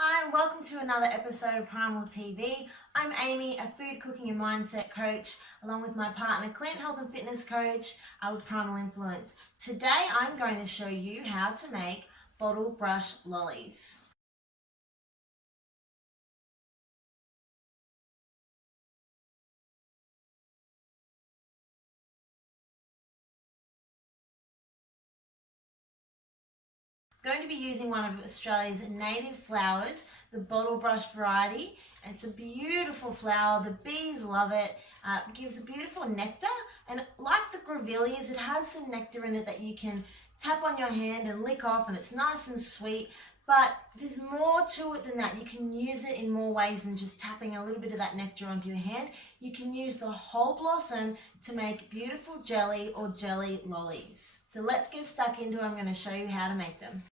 Hi, and welcome to another episode of Primal TV. I'm Amy, a food, cooking and mindset coach, along with my partner Clint, health and fitness coach with Primal Influence. Today I'm going to show you how to make Bottlebrush Lollies. I'm going to be using one of Australia's native flowers, the Bottlebrush variety. It's a beautiful flower, the bees love it, gives a beautiful nectar, and like the grevilleas, it has some nectar in it that you can tap on your hand and lick off, and it's nice and sweet. But there's more to it than that. You can use it in more ways than just tapping a little bit of that nectar onto your hand. You can use the whole blossom to make beautiful jelly or jelly lollies. So let's get stuck into it. I'm going to show you how to make them.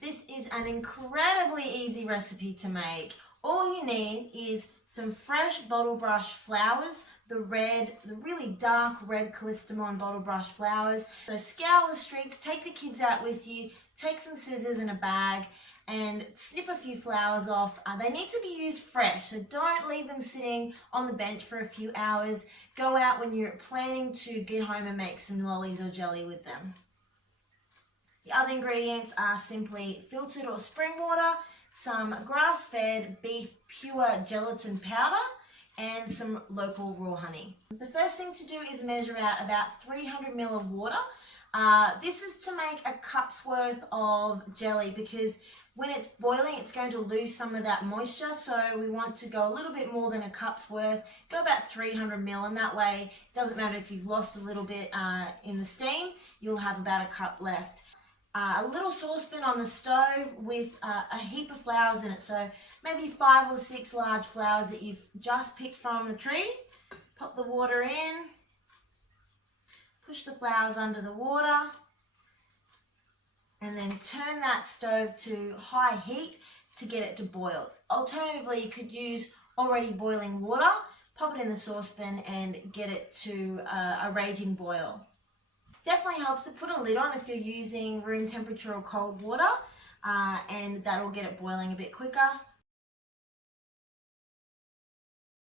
This is an incredibly easy recipe to make. All you need is some fresh Bottlebrush flowers, the really dark red Callistemon Bottlebrush flowers. So scour the streets, take the kids out with you, take some scissors and a bag and snip a few flowers off. They need to be used fresh, so don't leave them sitting on the bench for a few hours. Go out when you're planning to get home and make some lollies or jelly with them. The other ingredients are simply filtered or spring water, some grass-fed beef pure gelatin powder, and some local raw honey. The first thing to do is measure out about 300 ml of water. This is to make a cup's worth of jelly, because when it's boiling it's going to lose some of that moisture, so we want to go a little bit more than a cup's worth. Go about 300 ml, and that way it doesn't matter if you've lost a little bit in the steam, you'll have about a cup left. A little saucepan on the stove with a heap of flowers in it, so maybe 5 or 6 large flowers that you've just picked from the tree. Pop the water in, push the flowers under the water, and then turn that stove to high heat to get it to boil. Alternatively, you could use already boiling water, pop it in the saucepan and get it to a raging boil. Definitely helps to put a lid on if you're using room temperature or cold water, and that'll get it boiling a bit quicker.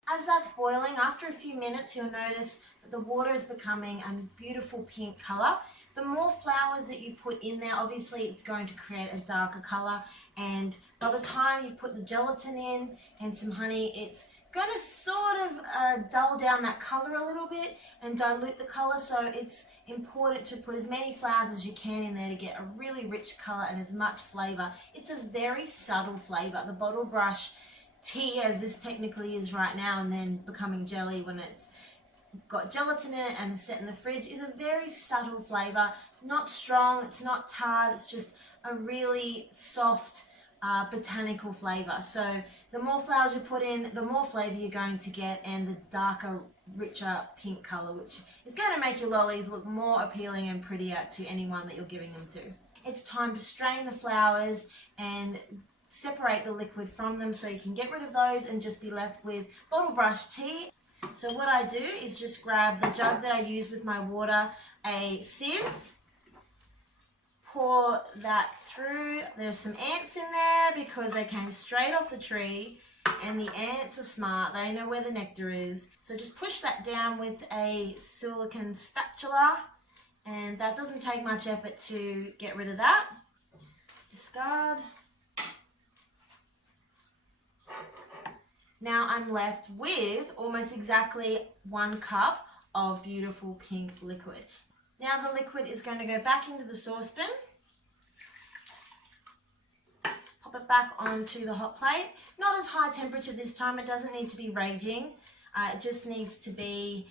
As that's boiling, after a few minutes, you'll notice that the water is becoming a beautiful pink colour. The more flowers that you put in there, obviously it's going to create a darker colour, and by the time you put the gelatin in and some honey, it's going to sort of dull down that colour a little bit and dilute the colour, so it's important to put as many flowers as you can in there to get a really rich colour and as much flavour. It's a very subtle flavour. The Bottlebrush tea, as this technically is right now and then becoming jelly when it's got gelatin in it and set in the fridge, is a very subtle flavour. Not strong, it's not tart, it's just a really soft botanical flavour. So the more flowers you put in, the more flavour you're going to get, and the darker, richer pink colour, which is going to make your lollies look more appealing and prettier to anyone that you're giving them to. It's time to strain the flowers and separate the liquid from them, so you can get rid of those and just be left with Bottlebrush tea. So what I do is just grab the jug that I use with my water, a sieve, pour that through. There's some ants in there because they came straight off the tree, and the ants are smart, they know where the nectar is. So just push that down with a silicone spatula, and that doesn't take much effort to get rid of that. Discard. Now I'm left with almost exactly 1 cup of beautiful pink liquid. Now the liquid is going to go back into the saucepan. Pop it back onto the hot plate. Not as high temperature this time, it doesn't need to be raging. It just needs to be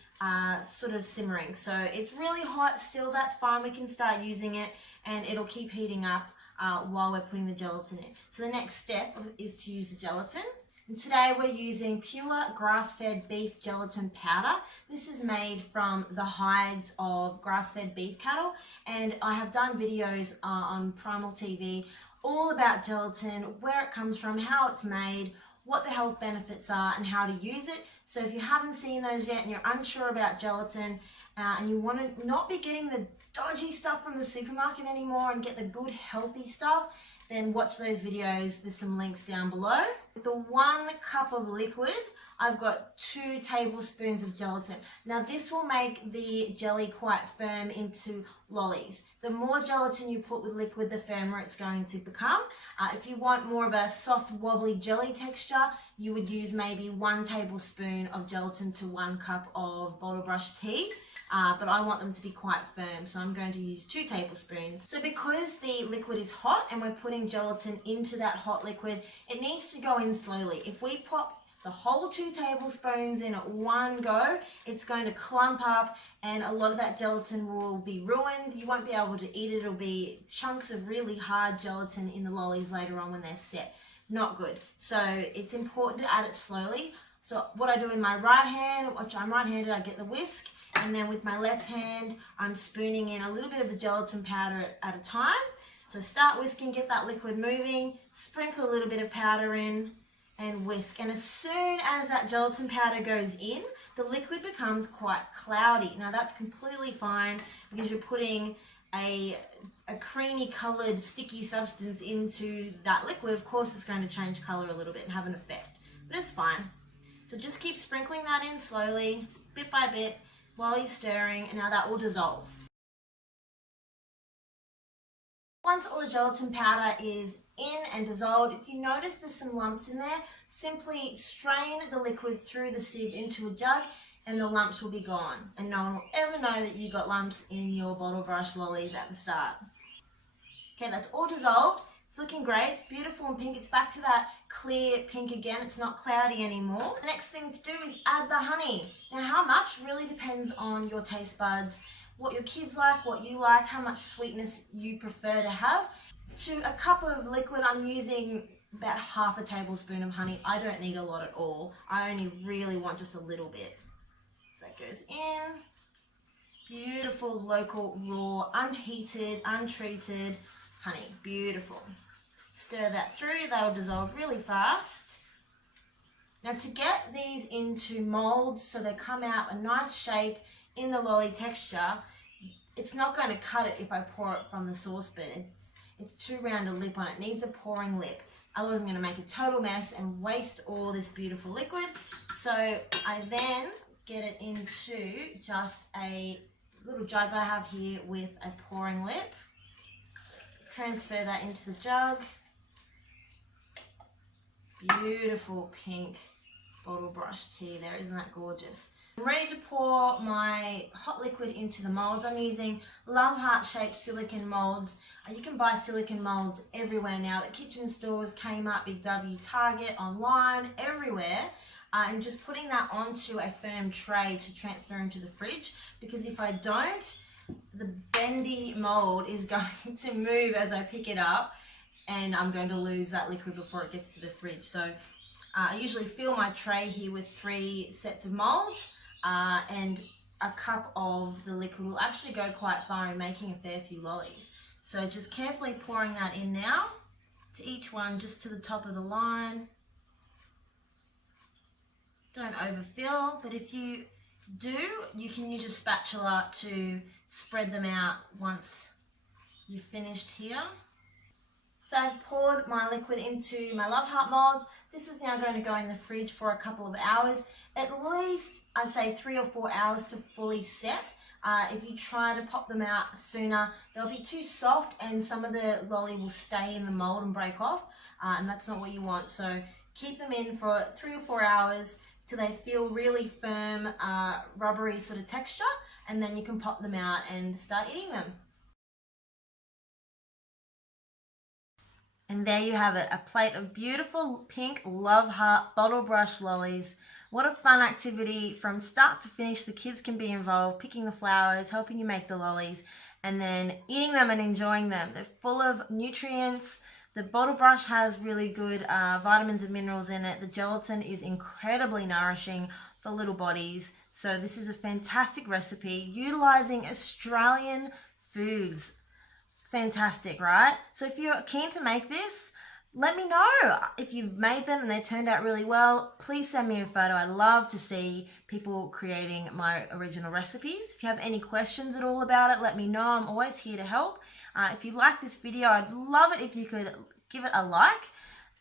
sort of simmering. So it's really hot still, that's fine. We can start using it and it'll keep heating up while we're putting the gelatin in. So the next step is to use the gelatin. And today we're using pure grass-fed beef gelatin powder. This is made from the hides of grass-fed beef cattle, and I have done videos on Primal TV all about gelatin, where it comes from, how it's made, what the health benefits are, and how to use it. So if you haven't seen those yet and you're unsure about gelatin and you want to not be getting the dodgy stuff from the supermarket anymore and get the good healthy stuff, then watch those videos. There's some links down below. With the 1 cup of liquid, I've got 2 tablespoons of gelatin. Now this will make the jelly quite firm into lollies. The more gelatin you put with liquid, the firmer it's going to become. If you want more of a soft wobbly jelly texture, you would use maybe 1 tablespoon of gelatin to 1 cup of Bottlebrush tea. But I want them to be quite firm, so I'm going to use 2 tablespoons. So because the liquid is hot and we're putting gelatin into that hot liquid, it needs to go in slowly. If we pop the whole 2 tablespoons in at one go, it's going to clump up and a lot of that gelatin will be ruined. You won't be able to eat it. It'll be chunks of really hard gelatin in the lollies later on when they're set. Not good. So it's important to add it slowly. So what I do in my right hand, which I'm right-handed, I get the whisk, and then with my left hand, I'm spooning in a little bit of the gelatin powder at a time. So start whisking, get that liquid moving, sprinkle a little bit of powder in, and whisk. And as soon as that gelatin powder goes in, the liquid becomes quite cloudy. Now that's completely fine because you're putting a creamy coloured sticky substance into that liquid. Of course it's going to change colour a little bit and have an effect, but it's fine. So just keep sprinkling that in slowly, bit by bit, while you're stirring, and now that will dissolve. Once all the gelatin powder is in and dissolved, if you notice there's some lumps in there, simply strain the liquid through the sieve into a jug and the lumps will be gone. And no one will ever know that you got lumps in your Bottlebrush Lollies at the start. Okay, that's all dissolved. It's looking great, it's beautiful and pink. It's back to that clear pink again. It's not cloudy anymore. The next thing to do is add the honey. Now how much really depends on your taste buds, what your kids like, what you like, how much sweetness you prefer to have. To a cup of liquid, I'm using about half a tablespoon of honey. I don't need a lot at all. I only really want just a little bit. So that goes in. Beautiful local, raw, unheated, untreated honey. Beautiful. Stir that through, they'll dissolve really fast. Now to get these into moulds so they come out a nice shape in the lolly texture, it's not going to cut it if I pour it from the saucepan. It's too round a lip on it. It needs a pouring lip. Otherwise I'm going to make a total mess and waste all this beautiful liquid. So I then get it into just a little jug I have here with a pouring lip. Transfer that into the jug. Beautiful pink Bottlebrush tea there, isn't that gorgeous? I'm ready to pour my hot liquid into the molds. I'm using love heart shaped silicone molds. You can buy silicone molds everywhere now. The kitchen stores, Kmart, Big W, Target, online, everywhere. I'm just putting that onto a firm tray to transfer into the fridge, because if I don't, the bendy mold is going to move as I pick it up and I'm going to lose that liquid before it gets to the fridge. So I usually fill my tray here with 3 sets of molds and a cup of the liquid will actually go quite far in making a fair few lollies. So just carefully pouring that in now to each one, just to the top of the line. Don't overfill, but if you do, you can use a spatula to spread them out once you've finished here. So I've poured my liquid into my love heart molds. This is now going to go in the fridge for a couple of hours, at least I'd say 3 or 4 hours to fully set. If you try to pop them out sooner, they'll be too soft and some of the lolly will stay in the mold and break off, and that's not what you want. So keep them in for 3 or 4 hours till they feel really firm, rubbery sort of texture, and then you can pop them out and start eating them. And there you have it, a plate of beautiful pink love heart Bottlebrush Lollies. What a fun activity from start to finish. The kids can be involved, picking the flowers, helping you make the lollies, and then eating them and enjoying them. They're full of nutrients. The Bottlebrush has really good vitamins and minerals in it. The gelatin is incredibly nourishing for little bodies. So this is a fantastic recipe utilizing Australian foods. Fantastic, right? So if you're keen to make this, let me know if you've made them and they turned out really well. Please send me a photo. I'd love to see people creating my original recipes. If you have any questions at all about it, let me know. I'm always here to help. If you like this video, I'd love it if you could give it a like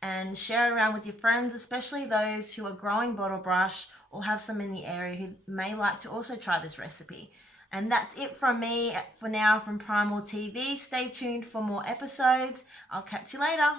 and share it around with your friends, especially those who are growing bottle brush or have some in the area who may like to also try this recipe. And that's it from me for now from Primal TV. Stay tuned for more episodes. I'll catch you later.